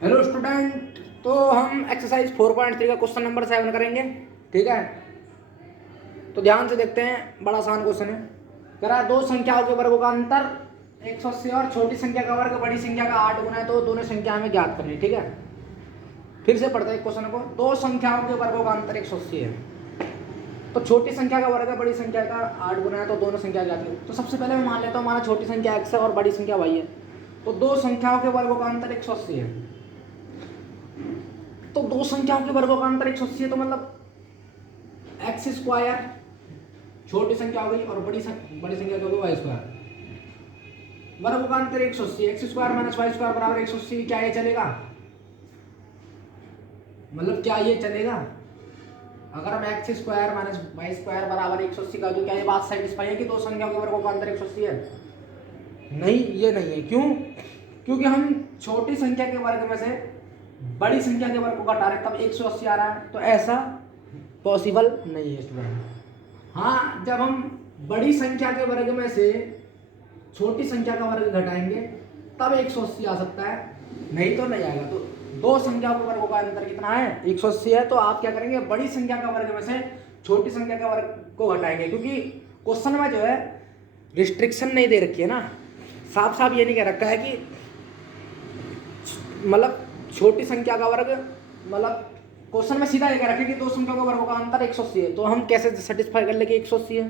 Hello student. तो हम exercise 4.3 का क्वेश्चन नंबर 7 करेंगे। ठीक है, तो ध्यान से देखते हैं। बड़ा आसान क्वेश्चन है। कह रहा है दो संख्याओं के वर्गों का अंतर 180 और छोटी संख्या का वर्ग बड़ी संख्या का 8 गुना है, तो दोनों संख्या हमें ज्ञात करनी है। ठीक है, फिर से पढ़ते हैं क्वेश्चन को। दो संख्याओं के वर्गों का अंतर 180 है, तो छोटी संख्या का वर्ग है बड़ी संख्या का 8 गुना है, तो दोनों संख्या ज्ञात करें। तो सबसे पहले मैं मान लेता हूँ हमारा छोटी संख्या x है और बड़ी संख्या y है। तो दो संख्याओं के वर्गों का अंतर 180 है। तो दो संख्याओं के वर्गों का अंतर 180 है, तो मतलब एक्स स्क्वायर छोटी संख्या हो गई और बड़ी संख्या हो गई वाई स्क्वायर। वर्गों का अंतर 180, x square minus y square बराबर 180। क्या ये चलेगा? मतलब क्या ये चलेगा? अगर हम x square minus y square बराबर 180 का, तो क्या ये बात सेटिस्फाई है कि दो संख्याओं के वर्गों का अंतर 180 है? नहीं, ये नहीं है। क्यों? क्योंकि हम छोटी संख्या के वर्ग में से बड़ी संख्या के वर्ग को घटा रहे, तब 180 आ रहा है। तो ऐसा पॉसिबल नहीं है स्टूडेंट। हाँ, जब हम बड़ी संख्या के वर्ग में से छोटी संख्या का वर्ग घटाएंगे तब 180 आ सकता है, नहीं तो नहीं आएगा। तो दो संख्या के वर्गों का अंतर कितना है? 180 है। तो आप क्या करेंगे? बड़ी संख्या का वर्ग में से छोटी संख्या का वर्ग को घटाएंगे, क्योंकि क्वेश्चन में जो है रिस्ट्रिक्शन नहीं दे रखी है ना, साफ साफ ये नहीं कह रखा है कि मतलब छोटी संख्या का वर्ग, मतलब क्वेश्चन में सीधा ये कह रखा है कि दो संख्या के वर्गों का अंतर 180 है। तो हम कैसे सेटिस्फाई कर ले कि 180 है?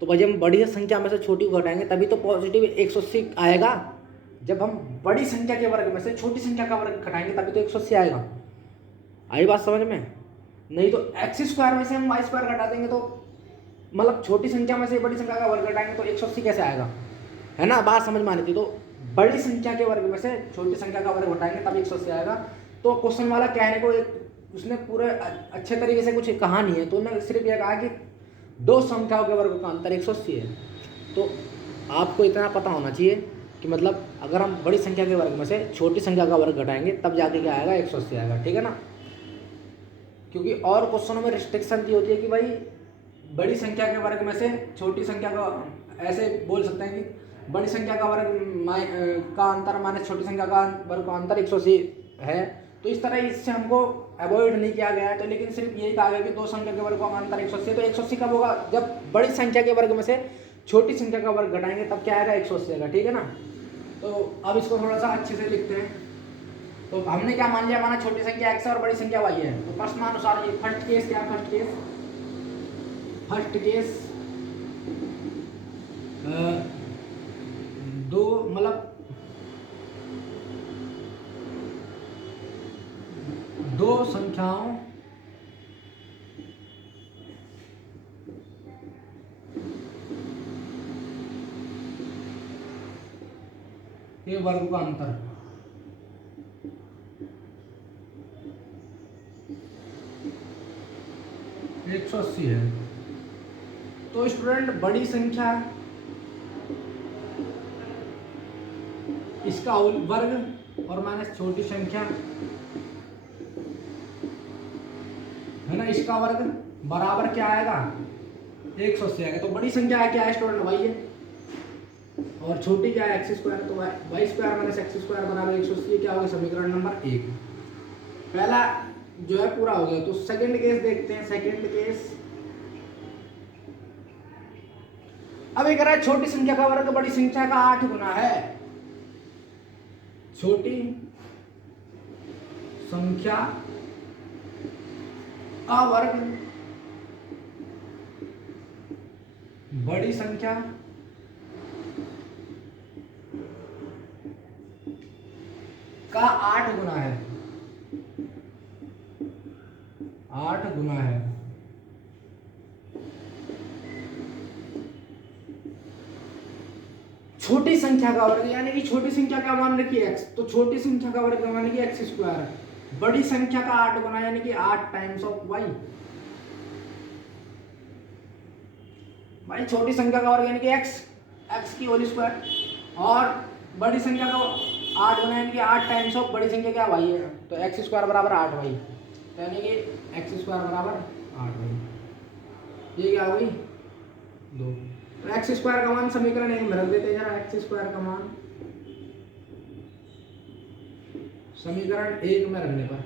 तो भाई हम बड़ी संख्या में से छोटी को घटाएंगे तभी तो पॉजिटिव 180 आएगा। जब हम बड़ी संख्या के वर्ग में से छोटी संख्या का वर्ग घटाएंगे तभी तो 180 आएगा। आई बात समझ में? नहीं तो एक्स स्क्वायर में से हम वाई स्क्वायर घटा देंगे, तो मतलब छोटी संख्या में से बड़ी संख्या का वर्ग घटाएंगे तो 180 कैसे आएगा? है ना, बात समझ में आनी थी। तो बड़ी संख्या के वर्ग में से छोटी संख्या का वर्ग घटाएंगे तब 180 आएगा। तो क्वेश्चन वाला कहने को एक उसने पूरे अच्छे तरीके से कुछ कहा नहीं है, तो उन्होंने सिर्फ यह कहा कि दो संख्याओं के वर्ग का अंतर 180 है। तो आपको इतना पता होना चाहिए कि मतलब अगर हम बड़ी संख्या के वर्ग में से छोटी संख्या का वर्ग घटाएंगे तब जाके क्या आएगा? 180 आएगा। ठीक है ना, क्योंकि और क्वेश्चनों में रिस्ट्रिक्शन दी होती है कि भाई बड़ी संख्या के वर्ग में से छोटी संख्या का, ऐसे बोल सकते हैं कि बड़ी संख्या का वर्ग का अंतर माइनस छोटी संख्या का वर्ग का अंतर 180 है। तो इस तरह इससे हमको अवॉइड नहीं किया गया है। तो लेकिन सिर्फ यही कहा गया कि दो संख्या के वर्ग का अंतर 180 है। तो 180 कब होगा? जब बड़ी संख्या के वर्ग में से छोटी संख्या का वर्ग घटाएंगे तब क्या आएगा? 180 आएगा। ठीक है ना, तो अब इसको थोड़ा सा अच्छे से लिखते हैं। तो हमने क्या मान लिया? हमारा छोटी संख्या x है और बड़ी संख्या y है। तो प्रश्नानुसार ये फर्स्ट केस क्या? फर्स्ट केस दो मतलब दो संख्याओं के वर्ग का अंतर 180 है। तो स्टूडेंट बड़ी संख्या इसका होल वर्ग और माइनस छोटी संख्या है ना, इसका वर्ग बराबर क्या आएगा? 180 आएगा। तो बड़ी संख्या क्या है स्टूडेंट? वाई है, और छोटी क्या है? X square. तो Y square minus X square बराबर 180। क्या होगा? समीकरण नंबर 1 पहला जो है पूरा हो गया। तो सेकंड केस देखते हैं। सेकंड केस अब ये कह रहा है छोटी संख्या का वर्ग बड़ी संख्या का 8 गुना है। छोटी संख्या का वर्ग बड़ी संख्या का 8 गुना है। 8 गुना है। छोटी संख्या का वर्ग यानी कि छोटी संख्या का मान रखिए x, तो छोटी संख्या का वर्ग मान लिया एक्स स्क्वायर। बड़ी संख्या का 8 गुना यानी कि 8 टाइम्स ऑफ y। भाई छोटी संख्या का वर्ग यानी कि x की होल स्क्वायर, और बड़ी संख्या का 8 गुना यानी कि 8 टाइम्स ऑफ बड़ी संख्या क्या? y है। तो एक्स स्क्वायर बराबर 8y, यानी कि एक्स स्क्वायर बराबर 8y। ये क्या हो गई? 2। तो एक्स स्क्वायर का मान समीकरण 1 में रख देते हैं जरा। एक्स स्क्वायर का मान समीकरण 1 में रखने पर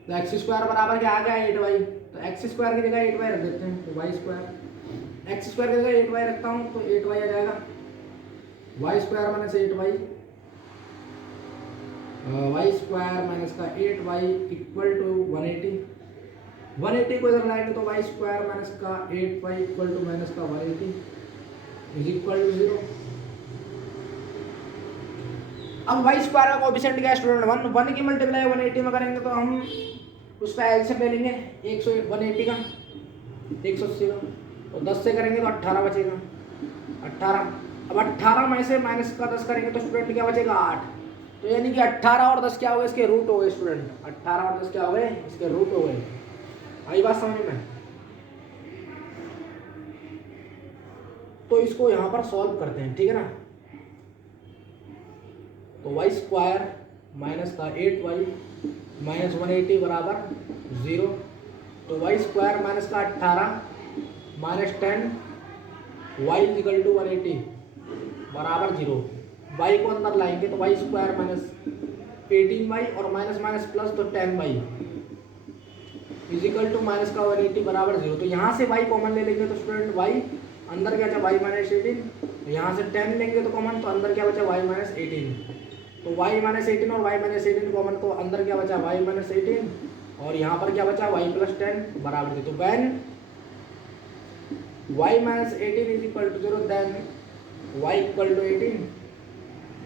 तो एक्स स्क्वायर बराबर क्या आ गया 8y, तो एक्स स्क्वायर की जगह 8y रख देते हैं, तो वाई स्क्वायर, एक्स स्क्वायर की जगह 8y रखता हूँ तो 8y आ जाएगा, y square minus 8y, y square minus का 8y इक्वल टू 180, 180 को इधर लाएंगे तो वाई स्क्वायर माइनस का 8y इक्वल टू माइनस का 180 इज इक्वल टू 0। अब वाई स्क्वायर का कोएफिशिएंट क्या है स्टूडेंट 1 की मल्टीप्लाई 180 में करेंगे तो हम उसका एलसीएम ले लेंगे 180 का 180 का, तो 10 से करेंगे तो 18 बचेगा 18। अब 18 में से माइनस का 10 करेंगे तो स्टूडेंट क्या बचेगा 8, तो यानी कि 18 और 10 क्या हो गए इसके रूट हो गए स्टूडेंट, 18 और 10 क्या हो गए इसके रूट हो गए। आई बात समझ में? तो इसको यहाँ पर सॉल्व करते हैं, ठीक है ना। तो वाई स्क्वायर माइनस का 8y माइनस 180 बराबर 0, तो वाई स्क्वायर माइनस का 18 माइनस 10 y इक्वल टू 180 बराबर 0, y को अंदर लाएंगे तो वाई स्क्वायर माइनस 18y और माइनस माइनस प्लस तो 10y is equal to minus का 180 बराबर 0। तो यहाँ से y कॉमन ले लेंगे तो स्टूडेंट y अंदर क्या बचा y माइनस 18, यहाँ से 10 लेंगे तो कॉमन तो अंदर क्या बचा y माइनस 18, तो y माइनस 18 और y माइनस 18 कॉमन तो अंदर क्या बचा y माइनस 18 और यहाँ पर क्या बचा y प्लस 10 बराबर 0। तो when y minus 18 is equal to 0 then y equal to 18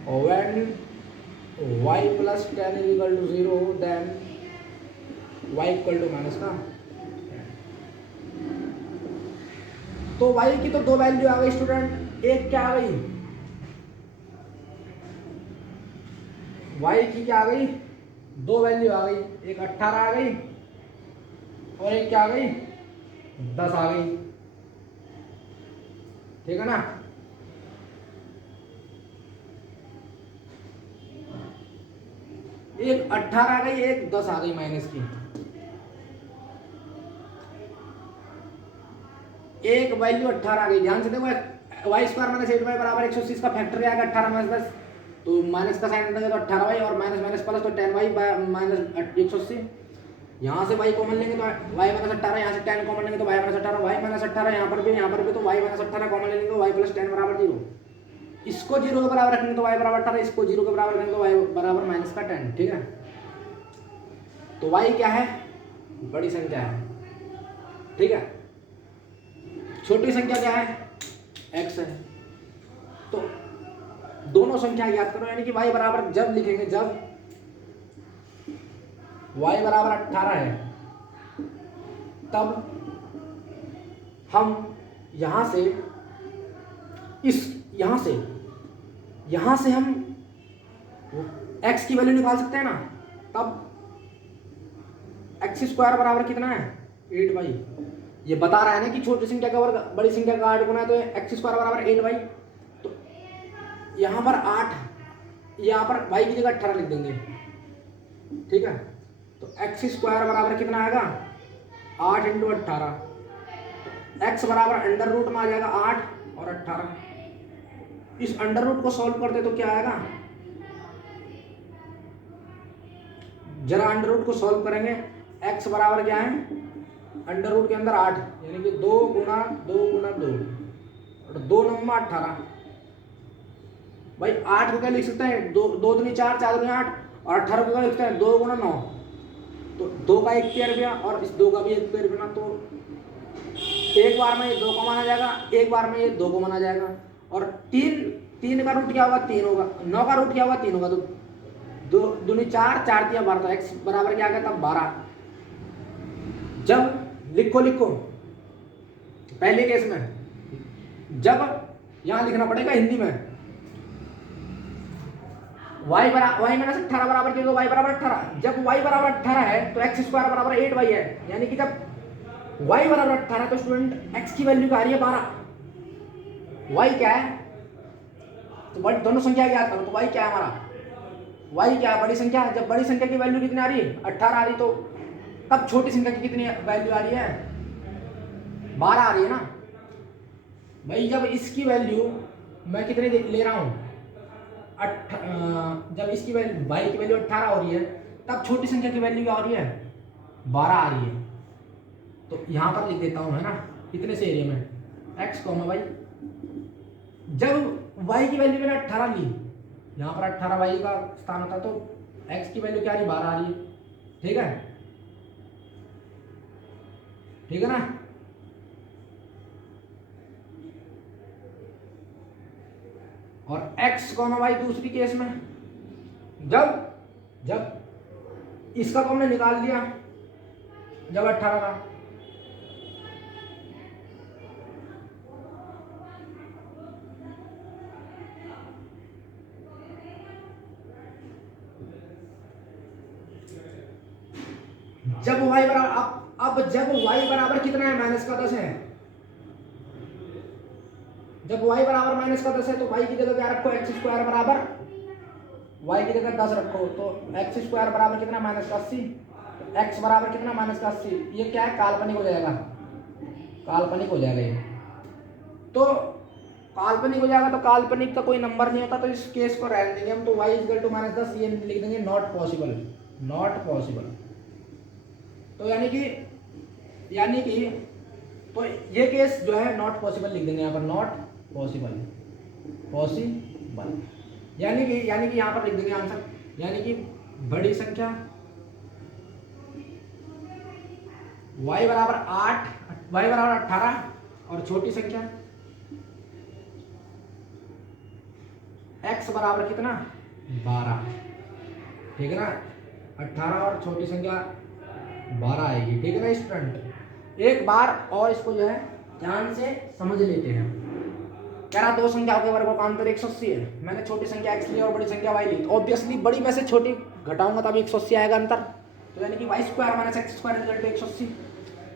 और when y plus 10 is equal to 0 then y equal to minus का 10। तो y की तो दो वैल्यू आ गई स्टूडेंट, एक क्या आ गई y की क्या आ गई, दो वैल्यू आ गई, एक 18 आ गई और एक क्या आ गई 10 आ गई, ठीक है ना। एक 18 आ गई एक 10 आ गई माइनस की, एक वैल्यू 18 आ गई। ध्यान से देखो वाई स्क्वायर माइनस 8y बराबर 180 का फैक्टर आएगा 18 माइनस 10, तो माइनस का साइन देंगे तो 18y और माइनस माइनस प्लस तो 10y माइनस 180, यहाँ से y कॉमन लेंगे तो y माइनस 18, यहाँ से 10 कॉमन लेंगे तो y माइनस 18, y माइनस 18 यहाँ पर भी तो y माइनस 18 कॉमन लेंगे तो y प्लस 10 बराबर 0। इसको 0 के बराबर रखेंगे तो y बराबर 18, इसको 0 के बराबर रखेंगे तो y बराबर माइनस का 10, ठीक है। तो y क्या है, बड़ी संख्या है, ठीक है, छोटी संख्या क्या है x है। तो दोनों संख्या याद करो, यानी कि y बराबर जब लिखेंगे जब y बराबर 18 है तब हम यहां से यहां से हम x की वैल्यू निकाल सकते हैं ना। तब x स्क्वायर बराबर कितना है 8y, ये बता रहा है ना कि छोटी संख्या का वर्ग बड़ी संख्या का 8 गुना है, तो x स्क्वायर बराबर 8y, तो यहाँ पर 8 यहाँ पर y की जगह 18 लिख देंगे, ठीक है। तो x स्क्वायर बराबर कितना आएगा 8 इंटू 18, x बराबर अंडर रूट में आ जाएगा 8 और 18। इस अंडर रूट को सॉल्व करते तो क्या आएगा, जरा अंडर रूट को सॉल्व करेंगे, x बराबर क्या है अंडर रूट के अंदर 8 यानी कि 2 गुना 2 गुना 2 और 2 नंबर 18। भाई 8 को क्या लिख सकते हैं 2 दूनी 4 4 दूनी 8 और 18 को क्या लिख सकते हैं 2 गुना 9, तो 2 का एक पेयर गया और इस 2 का भी एक पेयर बना, तो एक बार में ये 2 को माना जाएगा, एक बार में ये 2 को माना जाएगा। और 3 का रूट क्या होगा 3 होगा, 9 का रूट क्या होगा 3 होगा, तो 2 दूनी 4 4 3 12, तो x बराबर क्या आ गया तब 12। जब लिखो पहले केस में जब यहां लिखना पड़ेगा हिंदी में y माइनस 18 बराबर 0, y बराबर 18, जब y बराबर 18 है तो x स्क्वायर बराबर 8y है, यानी कि जब y बराबर 18 तो स्टूडेंट x की वैल्यू क्या आ रही है 12, y क्या है, तो दोनों संख्या याद करो, तो y क्या है हमारा y क्या है बड़ी संख्या, जब बड़ी संख्या की वैल्यू कितनी आ रही है 18 आ रही, तो तब छोटी संख्या की कितनी वैल्यू आ रही है 12 आ रही है ना। भाई जब इसकी वैल्यू मैं कितनी ले रहा हूँ जब इसकी वैल्यू वाई की वैल्यू 18 हो रही है, तब छोटी संख्या की वैल्यू क्या हो रही है, 12 आ रही है। तो यहाँ पर लिख देता हूँ, है ना, इतने से एरिया में एक्स कॉमा वाई। जब वाई की वैल्यू मैंने 18 ली, यहाँ पर 18 वाई का स्थान होता, तो एक्स की वैल्यू क्या आ रही, 12 आ रही है। ठीक है, ठीक है ना। और x कॉमा वाई दूसरी केस में, जब इसका तो हमने निकाल दिया, जब 18 का, जब y बराबर, अब जब y बराबर कितना है, -10 है। जब y बराबर -10 है तो y की जगह क्या रखो, x² बराबर, y की जगह 10 रखो, तो x² बराबर कितना, -80। x बराबर कितना, -80। ये क्या है, काल्पनिक हो जाएगा, काल्पनिक हो जाएगा ये। तो काल्पनिक हो जाएगा, तो काल्पनिक का कोई नंबर नहीं होता, तो इस केस को रहने देंगे हम। तो y = -10, ये लिख देंगे नॉट पॉसिबल, नॉट पॉसिबल। तो यानी कि तो ये केस जो है नॉट पॉसिबल लिख देंगे यहाँ पर, नॉट पॉसिबल, पॉसिबल। यानी कि यहाँ पर लिख देंगे आंसर, यानी कि बड़ी संख्या y बराबर 8, y बराबर 18, और छोटी संख्या x बराबर कितना, 12। ठीक है ना, 18 और छोटी संख्या 12 आएगी। ठीक है ना स्टूडेंट, एक बार और इसको जो है ध्यान से समझ लेते हैं। कह रहा दो संख्याओं के वर्गों का अंतर 180 है। मैंने छोटी संख्या x ली और बड़ी संख्या y ली, ऑब्वियसली बड़ी में से छोटी घटाऊंगा तब 180 आएगा अंतर। तो यानी कि y² - x² = 180,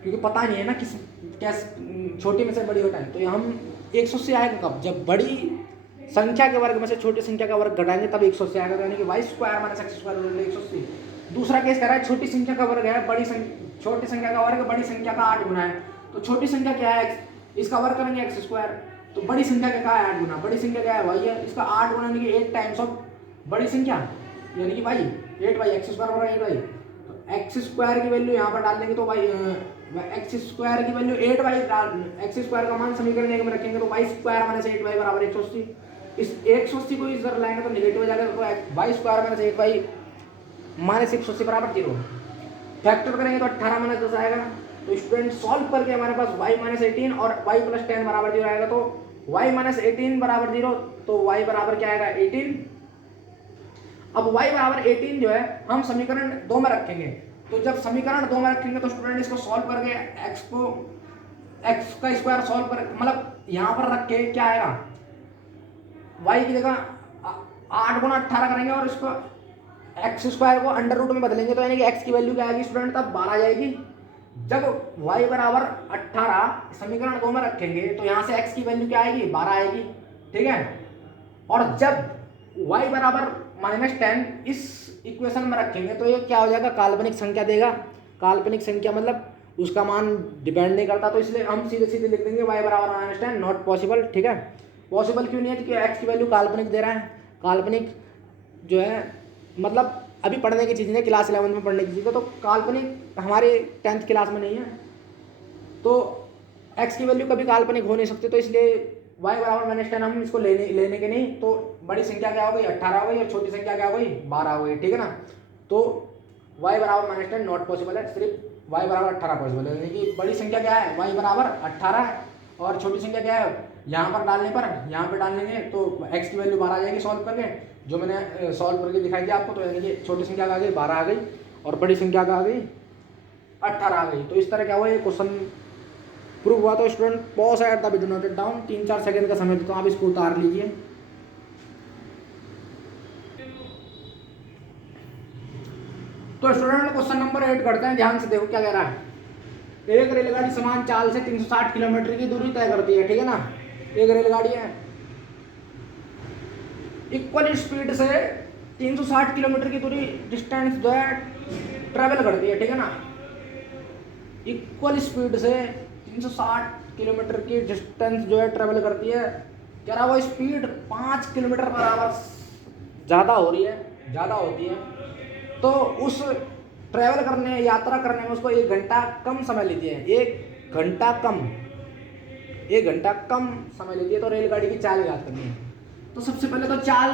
क्योंकि पता नहीं है ना किस कैसे छोटी में से बड़ी होता है। तो हम 180 आएगा कब, जब बड़ी संख्या के वर्ग में से छोटी संख्या का वर्ग घटाएंगे तब 180 आएगा। तो यानी कि y² - x² = 180। दूसरा केस कह रहा है छोटी संख्या का वर्ग है, छोटी संख्या का वर्ग बड़ी संख्या का 8 गुना है। तो छोटी संख्या क्या है, x, इसका वर्ग करेंगे x²। तो बड़ी संख्या का क्या है, 8 गुना, बड़ी संख्या क्या है, y है, इसका 8 गुना यानी कि 8 टाइम्स ऑफ बड़ी संख्या यानी कि y, 8y, x² बराबर 8y। तो x² की वैल्यू यहाँ पर डाल देंगे, तो x² की वैल्यू 8y, x² का मान समीकरण 1 में रखेंगे, तो y² - 8y बराबर 180। इस 180 को इधर लाएंगे तो नेगेटिव हो जाएगा, तो y² - 8y -180 बराबर 0। फैक्टर करेंगे तो 18 - 10 आएगा। तो स्टूडेंट सॉल्व करके हमारे पास y - 18 और y + 10 बराबर 0 आएगा। तो y - 18 बराबर 0, तो y बराबर क्या आएगा, 18। अब y बराबर 18 जो है हम समीकरण 2 में रखेंगे। तो जब समीकरण 2 में रखेंगे तो स्टूडेंट इसको सॉल्व करके x का स्क्वायर सॉल्व कर, मतलब यहाँ पर रख के क्या आएगा, y की जगह 8 × 18 करेंगे और इसको x² को अंडर रूट में बदलेंगे। तो यानी कि x की वैल्यू क्या आएगी स्टूडेंट, तब 12 आ जाएगी। जब y बराबर 18 समीकरण 2 में रखेंगे तो यहाँ से x की वैल्यू क्या आएगी, 12 आएगी। ठीक है, और जब y बराबर -10 इस इक्वेशन में रखेंगे तो ये क्या हो जाएगा, काल्पनिक संख्या देगा। काल्पनिक संख्या मतलब उसका मान डिपेंड नहीं करता, तो इसलिए हम सीधे सीधे लिख देंगे y बराबर -10, नॉट पॉसिबल। ठीक है, पॉसिबल क्यों नहीं है, क्योंकि x की वैल्यू काल्पनिक दे रहा है। काल्पनिक जो है मतलब अभी पढ़ने की चीज़ नहीं है, क्लास 11 में पढ़ने की चीज़ है, तो काल्पनिक हमारे 10th क्लास में नहीं है। तो x की वैल्यू कभी काल्पनिक हो नहीं सकती, तो इसलिए y बराबर -10 हम इसको लेने के नहीं। तो बड़ी संख्या क्या हो गई, 18 हो गई, और छोटी संख्या क्या हो गई, 12 हो गई। ठीक है ना, तो y बराबर -10 नॉट पॉसिबल है, सिर्फ y बराबर 18 पॉसिबल है। यानी कि बड़ी संख्या क्या है, y बराबर 18 है, और छोटी संख्या क्या है, यहाँ पर डालने पर यहाँ पे डाल देंगे तो x की वैल्यू 12 आ जाएगी सॉल्व करके, जो मैंने सॉल्व करके दिखाई दिया आपको। तो यानी कि छोटी संख्या आ गई 12 आ गई, और बड़ी संख्या आ गई 18 आ गई। तो इस तरह क्या हुआ, ये क्वेश्चन प्रूव हुआ। तो student pause at the video, note it down, 3-4 second का समय देता हूँ, आप इसको उतार लीजिए। तो स्टूडेंट क्वेश्चन नंबर 8 करते हैं, ध्यान से देखो क्या कह रहा है। एक रेलगाड़ी समान चाल से 360 किलोमीटर की दूरी तय करती है। ठीक है ना, एक रेलगाड़ी है, इक्वल स्पीड से 360 किलोमीटर की दूरी डिस्टेंस जो है ट्रेवल करती है। ठीक है ना, इक्वल स्पीड से 360 किलोमीटर की डिस्टेंस जो है ट्रेवल करती है। कह रहा वो स्पीड 5 किलोमीटर पर आवर ज़्यादा हो रही है, ज़्यादा होती है, तो उस ट्रैवल करने, यात्रा करने में उसको 1 घंटा कम समय लेती है, 1 घंटा कम, 1 घंटा कम समय लेती है। तो रेलगाड़ी की चाल याद करनी है। तो सबसे पहले तो चाल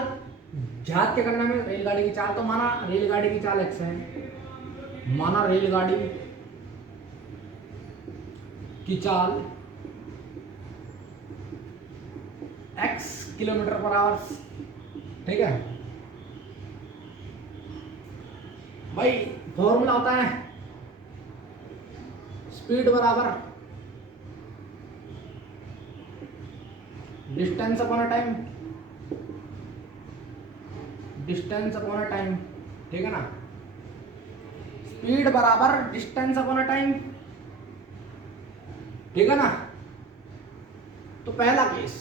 याद क्या करना है रेलगाड़ी की चाल। तो माना रेलगाड़ी की चाल x है, माना रेलगाड़ी की चाल x किलोमीटर पर आवर, ठीक है भाई। फॉर्मूला होता है स्पीड बराबर distance upon time, distance upon time, ठीक है ना। स्पीड बराबर डिस्टेंस अपॉन टाइम, ठीक है ना। तो पहला केस,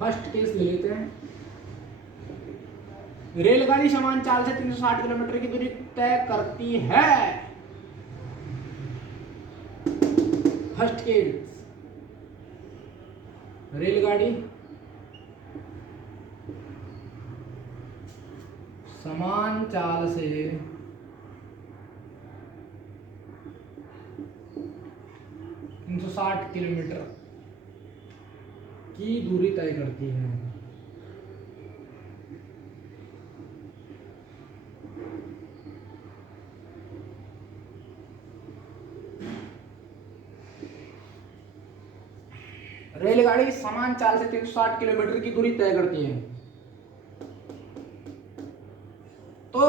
फर्स्ट केस ले लेते हैं। रेलगाड़ी समान चाल से 360 किलोमीटर की दूरी तय करती है। फर्स्ट केस, रेलगाड़ी समान चाल से 360 किलोमीटर की दूरी तय करती है। रेलगाड़ी समान चाल से 360 किलोमीटर की दूरी तय करती है। तो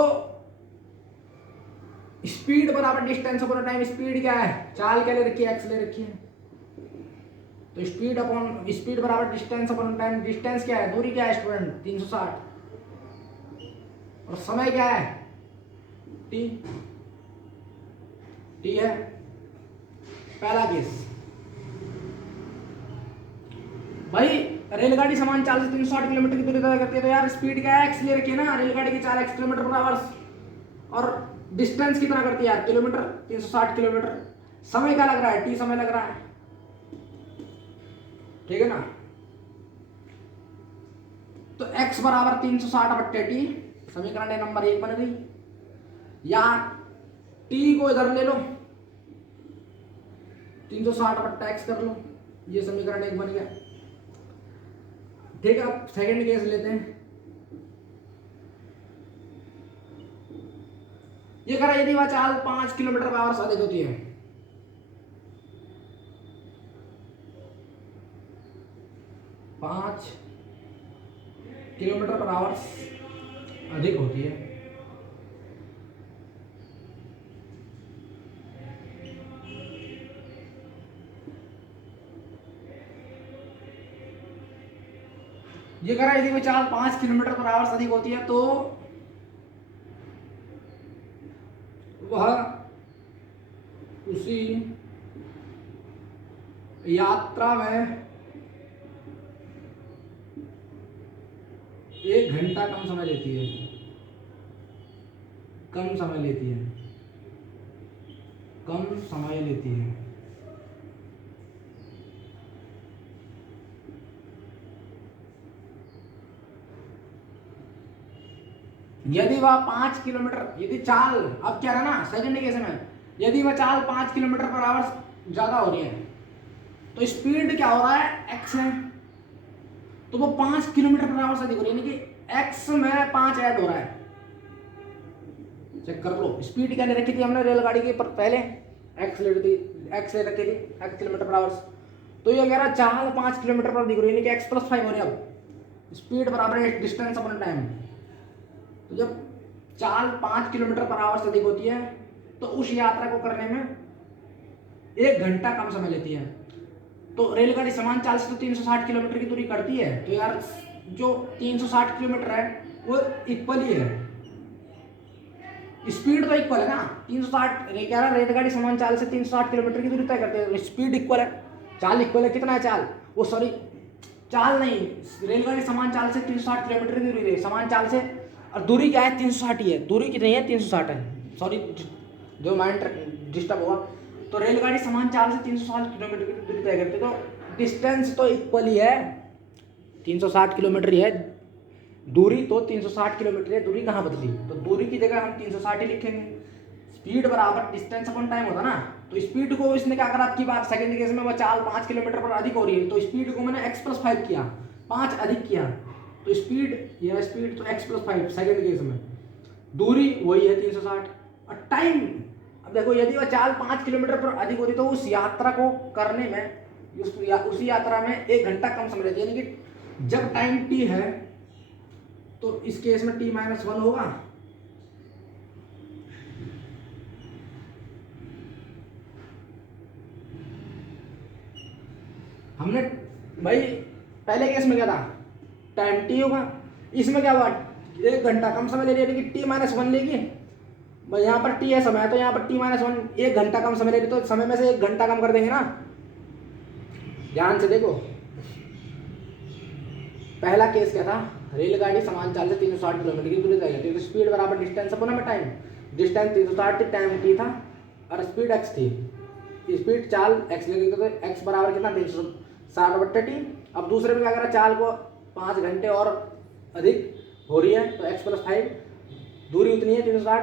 स्पीड बराबर डिस्टेंस अपॉन टाइम, स्पीड क्या है, चाल क्या ले रखी है, एक्स ले रखी है। तो स्पीड अपॉन स्पीड बराबर डिस्टेंस अपॉन टाइम, डिस्टेंस क्या है, दूरी क्या है स्टूडेंट 360, और समय क्या है टी, टी है। पहला केस भाई, रेलगाड़ी समान चाल से 360 किलोमीटर की दूरी तय करती है। तो यार स्पीड क्या है, एक्स ले रखी है ना, रेलगाड़ी की चाल x किलोमीटर पर आवर्स, और डिस्टेंस कितना करती है यार, किलोमीटर, 360 किलोमीटर। समय क्या लग रहा है, टी समय लग रहा है, ठीक है ना। तो x बराबर 360 बट्टे टी, समीकरण नंबर 1 बन गई। या t को इधर ले लो, 360 बट्टा x कर लो, ये समीकरण 1 बन गया, ठीक है। अब सेकंड केस लेते हैं। ये करा यदि वह चाल 5 किलोमीटर पर आवर से अधिक होती है, 5 किलोमीटर पर आवर अधिक होती है, ये करा यदि वह चाल 5 किलोमीटर पर आवर से अधिक होती है, तो वह उसी यात्रा में 1 घंटा कम समय लेती है, कम समय लेती है, कम समय लेती है। यदि वह 5 किलोमीटर, यदि चाल, अब क्या है ना सेकंड केस में, यदि वह चाल 5 किलोमीटर पर आवर ज्यादा हो रही है, तो स्पीड क्या हो रहा है, x है, तो वो 5 किलोमीटर पर आवर से अधिक हो रही है, यानी कि x में 5 ऐड हो रहा है। चेक कर लो, स्पीड क्या ले रखी थी हमने रेलगाड़ी के पर पहले, x ले रखी थी, x किलोमीटर पर आवर। तो ये कह रहा चाल 5 किलोमीटर पर अधिक हो रही है, यानी कि x + 5 हो रही है। अब स्पीड बराबर है डिस्टेंस अपॉन टाइम। तो जब चाल 5 किलोमीटर पर आवर से अधिक होती है, तो उस यात्रा को करने में 1 घंटा कम समय लेती है। तो रेलगाड़ी समान चाल से तो 360 किलोमीटर की दूरी करती है, तो यार जो 360 किलोमीटर है वो इक्वल ही है, स्पीड तो इक्वल है ना, 360 कह रहा रेलगाड़ी समान चाल से 360 किलोमीटर की दूरी तय करती है, स्पीड इक्वल है, चाल इक्वल है। कितना है चाल, वो सॉरी चाल नहीं, रेलगाड़ी समान चाल से 360 किलोमीटर की दूरी है, समान चाल से, और दूरी क्या है 360 ही है, दूरी कितनी है 360 है, सॉरी जो माइंड डिस्टर्ब हुआ। तो रेलगाड़ी समान चाल से 360 किलोमीटर की दूरी तय करती है, तो डिस्टेंस तो इक्वल ही है, 360 किलोमीटर ही है, दूरी तो 360 किलोमीटर है, दूरी कहाँ बदली, तो दूरी की जगह हम 360 ही लिखेंगे। स्पीड बराबर डिस्टेंस अपॉन टाइम होता ना, तो स्पीड को इसने क्या करा, आपकी बात सेकंड केस में वो चाल 5 किलोमीटर पर अधिक हो रही है, तो स्पीड को मैंने x+5 किया, 5 अधिक किया, तो स्पीड, यह स्पीड तो x+5 सेकंड केस में, दूरी वही है 360। और टाइम, अब देखो यदि वह चाल 5 किलोमीटर पर अधिक होती तो उस यात्रा को करने में, उसी यात्रा में 1 घंटा कम समय लेती, यानी कि जब टाइम t है तो इस केस में t-1 होगा, हमने भाई पहले केस में क्या था, टाइम t होगा, इसमें क्या हुआ 1 घंटा कम समय ले रही है, यानी कि t-1 लेगी भाई, यहाँ पर t है समय, तो यहाँ पर t-1 1 घंटा कम समय ले रही, तो समय में से 1 घंटा कम कर देंगे ना। ध्यान से देखो, पहला केस क्या था, रेलगाड़ी समान चाल से 360 किलोमीटर की दूरी तय करती है, तो स्पीड बराबर डिस्टेंस अपॉन में टाइम, डिस्टेंस 360 थी, टाइम t था और स्पीड x थी, स्पीड चाल x लेगी तो x बराबर कितना 360/t। अब दूसरे में क्या करा, चाल को 5 घंटे और अधिक हो रही है, तो x+5, दूरी उतनी है 360,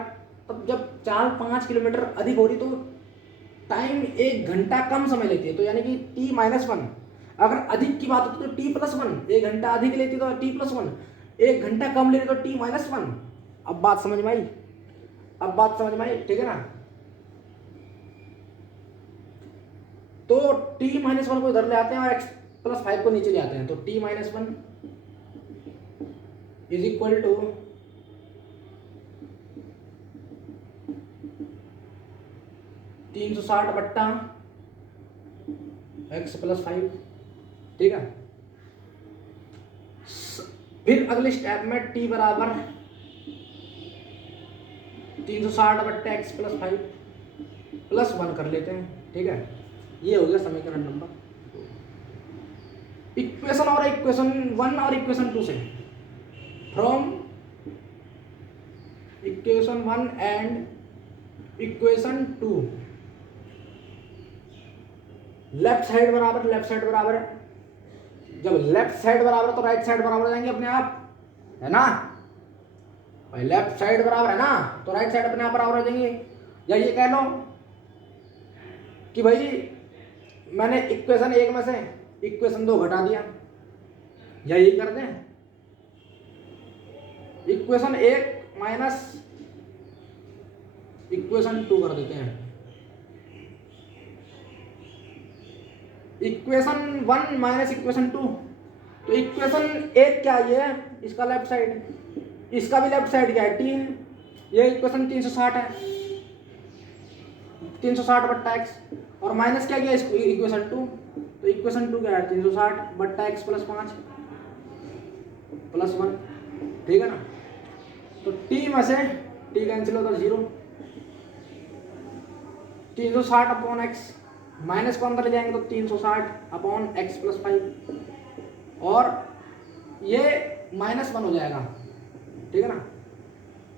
तब जब चाल 5 किलोमीटर अधिक हो रही तो टाइम 1 घंटा कम समय लेती है, तो यानी कि t-1। अगर अधिक की बात होती तो t+1, 1 घंटा अधिक लेती तो t+1, 1 घंटा कम ले रही तो t-1। अब बात समझ में आई, अब बात समझ में आई, ठीक है ना। तो t-1 को इधर ले आते हैं और x+5 को नीचे ले आते हैं, तो t-1 is equal to (360/x+5), ठीक है। फिर अगले स्टेप में t बराबर 360/x+5 +1 कर लेते हैं, ठीक है। ये हो गया समीकरण नंबर। इक्वेशन 1 और इक्वेशन 2 से, from equation 1 and equation 2, left side बराबर, जब लेफ्ट साइड बराबर तो राइट साइड बराबर हो जाएंगे अपने आप, है ना भाई, लेफ्ट साइड बराबर है ना तो राइट साइड अपने आप बराबर हो जाएंगे। या ये कह लो कि भाई मैंने इक्वेशन 1 में से इक्वेशन 2 घटा दिया, या यही कर दें, इक्वेशन 1 माइनस इक्वेशन 2 कर देते हैं, इक्वेशन 1 माइनस इक्वेशन 2, तो इक्वेशन 1 क्या है, इसका लेफ्ट साइड, इसका भी लेफ्ट साइड क्या है, t है, ये इक्वेशन 360 है, 360/x, और माइनस क्या गया इसको इक्वेशन 2, तो इक्वेशन 2 क्या है 360/x+5 +1, ठीक है ना। तो t में से t कैंसिल होता है 0, 360/x माइनस को अंदर ले जाएंगे तो 360/x+5, और ये -1 हो जाएगा, ठीक है ना।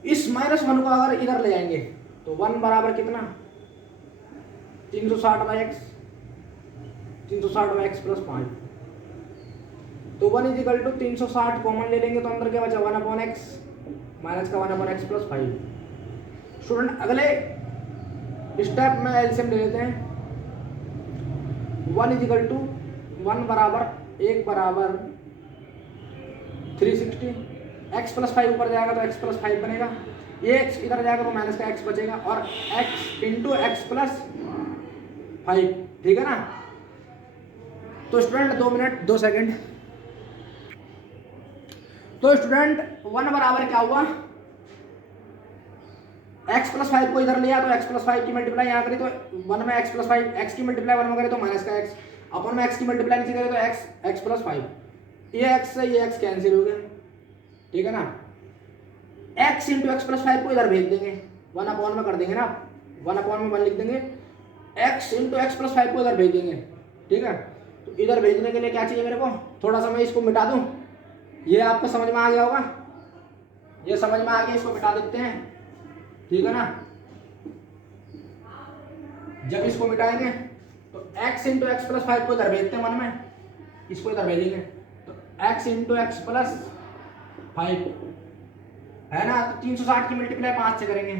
इस -1 को अगर इधर ले जाएंगे तो 1 बराबर कितना 360/x, 360/x+5, तो 1 = 360 कॉमन ले लेंगे तो अंदर क्या बचा 1/x माइनस का 1/x+5। स्टूडेंट अगले स्टेप में एलसीएम ले लेते हैं, 1 = 1 बराबर 1 बराबर 360, x+5 ऊपर जाएगा तो x+5 बनेगा, ये x इधर जाएगा तो माइनस का x बचेगा, और x × x+5, ठीक है ना। तो स्टूडेंट 2 मिनट 2 सेकंड, तो स्टूडेंट 1 बराबर क्या हुआ, x+5 को इधर लिया तो x+5 की मल्टीप्लाई यहाँ करी तो 1 में x+5, x की मल्टीप्लाई 1 में करे तो माइनस का x, अपन में x की मल्टीप्लाई नीचे करे तो x+5, ये x से ये x कैंसिल हो गया, ठीक है ना। x × x+5 को इधर भेज देंगे, 1/1 में कर देंगे ना, 1/1 में 1 लिख देंगे, x × x+5 को इधर भेज देंगे, ठीक है। तो इधर भेजने के लिए क्या चाहिए मेरे को, थोड़ा सा मैं इसको मिटा दूं, ये आपको समझ में आ गया होगा, ये समझ में आ गया, इसको मिटा देते हैं, ठीक है ना। जब इसको मिटाएंगे तो x × x+5 को इधर भेजते हैं 1 में, इसको इधर भेजेंगे तो x × x+5 5 है ना, तो 360 की मल्टीप्लाई 5 से करेंगे,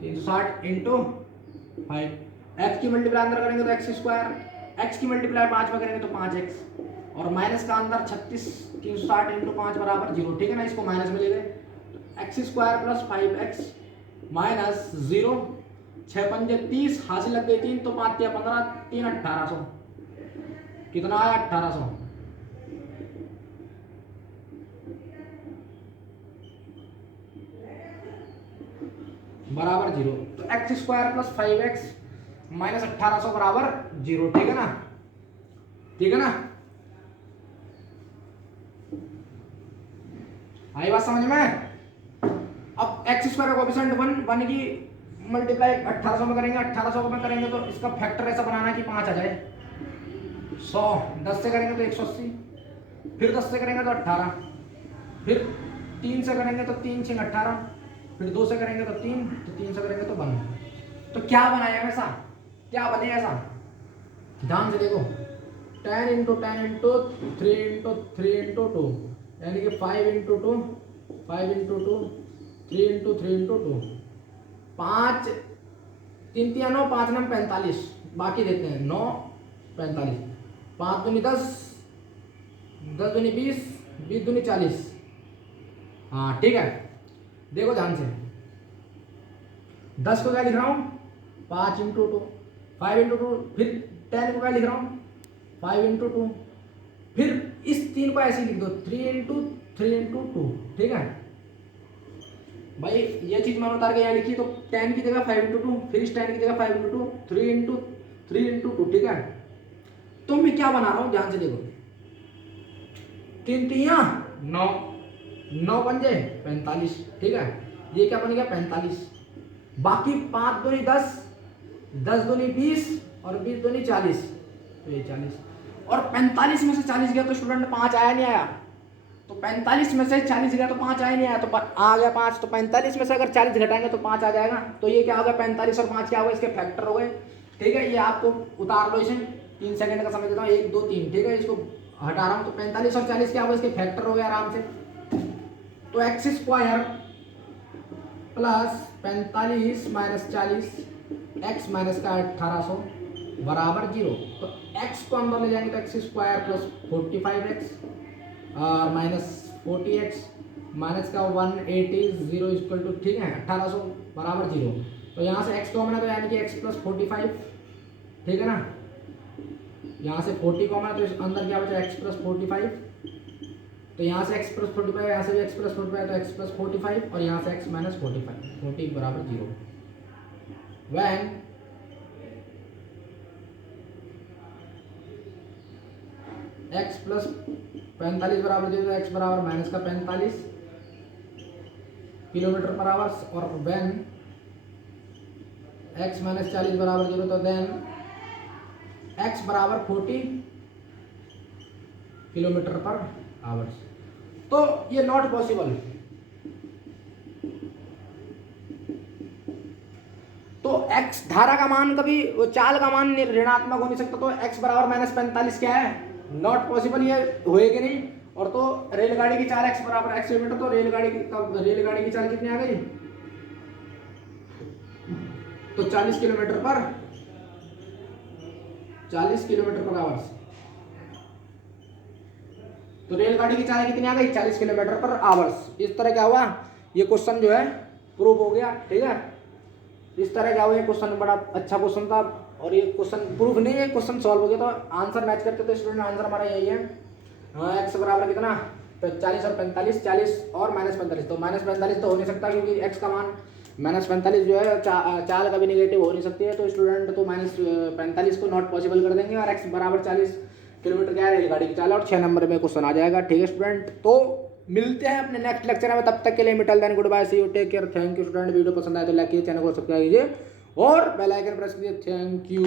360 इंटू 5, एक्स की मल्टीप्लाई अंदर करेंगे तो एक्स स्क्वायर, एक्स की मल्टीप्लाई 5 में करेंगे तो 5x, और माइनस का अंदर 36, 360 इंटू 5 बराबर 0, ठीक है ना, इसको माइनस में ले गए, x square plus 5x minus 0, 6 पंजे 30, हासिल लग गई 3, तो 5 या 15, 3 1800, कितना आया 1800, बराबर 0, तो x square plus 5x minus 1800 बराबर 0, ठीक है ना, ठीक है ना, आई बात समझ में। अब एक्स स्क्वायर का कोएफिशिएंट 1 की मल्टीप्लाई 1800 में करेंगे, 1800 में करेंगे तो इसका फैक्टर ऐसा बनाना कि 5 आ जाए, 100, 10 से करेंगे तो 180, फिर 10 से करेंगे तो 18, फिर 3 से करेंगे तो 3 6 18, फिर 2 से करेंगे तो 3, तो 3 से करेंगे तो 1, तो क्या बनाया ऐसा, क्या बने ऐसा, ध्यान से देखो, 10 इंटू 10 इंटू 3 इंटू 3 इंटू 2, यानी कि 5 इंटू 2, 5 इंटू 2, 3 इंटू 3 इंटू 2, 5 3 3 9, 5 9 45, बाकी देते हैं 9 45, 5 दूनी 10, 10 दूनी 20, 20 दूनी 40, हाँ ठीक है, देखो ध्यान से, 10 को क्या लिख रहा हूँ 5 इंटू 2, 5 इंटू 2, फिर 10 को क्या लिख रहा हूँ 5 इंटू 2, फिर इस 3 को ऐसे लिख दो 3 इंटू 3 इंटू 2, ठीक है भाई, ये चीज मैंने उतार के यहाँ लिखी, तो 10 की जगह 5 इंटू 2, फिर इस 10 की जगह 5 इंटू 2, 3 इंटू 3 इंटू 2, ठीक है, तो मैं क्या बना रहा हूँ ध्यान से देखो, 3 3 9, 9 पंजे 45, ठीक है, ये क्या बन गया 45, बाकी 5 दूनी 10, 10 दूनी 20 और 20 दूनी 40, तो ये 40, और 45 में से 40 गया तो स्टूडेंट 5 आया नहीं आया, तो 45 में से 40 गया तो 5 आया नहीं आया, तो आ गया 5, तो 45 में से अगर 40 घटाएंगे तो 5 आ जाएगा, तो ये क्या होगा 45 और 5 क्या होगा, इसके फैक्टर हो गए, ठीक है, ये आपको उतार लो इसे, 3 सेकंड का समय देता हूँ, 1 2 3, ठीक है, इसको हटा रहा हूँ, तो 45 और 40 क्या होगा, इसके फैक्टर हो गए आराम से, तो x square plus 45 minus 40, x minus का 1800 बराबर 0, तो x को अंदर ले जाएंगे तो एक्स स्क्वायर प्लस 45x और माइनस 40x माइनस का 180 0 इक्वल टू, ठीक है, 1800 बराबर 0, तो यहाँ से x कॉमन है तो यानी कि x प्लस 45, ठीक है ना, यहाँ से 40 कॉमन है तो इस अंदर क्या बचा x प्लस 45, तो यहाँ से x प्लस 45, यहाँ से भी x प्लस 45, तो x प्लस 45 और यहाँ से x माइनस 45, 40 बराबर 0, वैन x प्लस 45 बराबर 0, तो x बराबर माइनस का 45 किलोमीटर पर आवर, और वैन x माइनस 40 बराबर 0, तो देन x बराबर 40 किलोमीटर पर आवर्स, तो ये नॉट पॉसिबल, तो x धारा का मान कभी चाल का मान ऋणात्मक हो नहीं सकता, तो x बराबर माइनस 45 क्या है, नॉट पॉसिबल, ये होएगी नहीं, और तो रेलगाड़ी की चाल x बराबर x किलोमीटर, तो रेलगाड़ी की चाल कितनी आ गई, तो 40 किलोमीटर पर आवर्स, तो रेलगाड़ी की चाल कितनी आ गई 40 किलोमीटर पर आवर्स, इस तरह क्या हुआ, ये क्वेश्चन जो है प्रूव हो गया, ठीक है, इस तरह क्या हुआ, ये क्वेश्चन बड़ा अच्छा क्वेश्चन था, और ये क्वेश्चन प्रूफ नहीं है, क्वेश्चन सॉल्व हो गया, तो आंसर मैच करते तो स्टूडेंट आंसर हमारा यही है, एक्स बराबर कितना 40 और 45, 40 और माइनस 45, तो माइनस 45 तो हो नहीं सकता क्योंकि एक्स का मान माइनस 45 जो है चाल कभी निगेटिव हो नहीं सकती है, तो स्टूडेंट तो माइनस 45 को नॉट पॉसिबल कर देंगे, और एक्स बराबर 40 किलोमीटर क्या है रेलगाड़ी की चाल, और 6 नंबर में क्वेश्चन आ जाएगा, ठीक है स्टूडेंट, तो मिलते हैं अपने नेक्स्ट लेक्चर में, तब तक के लिए मिटल then goodbye, see you, take care, thank you student, video पसंद आए तो लाइक कीजिए, चैनल को सब्सक्राइब कीजिए और बेल आइकन प्रेस कीजिए, थैंक यू।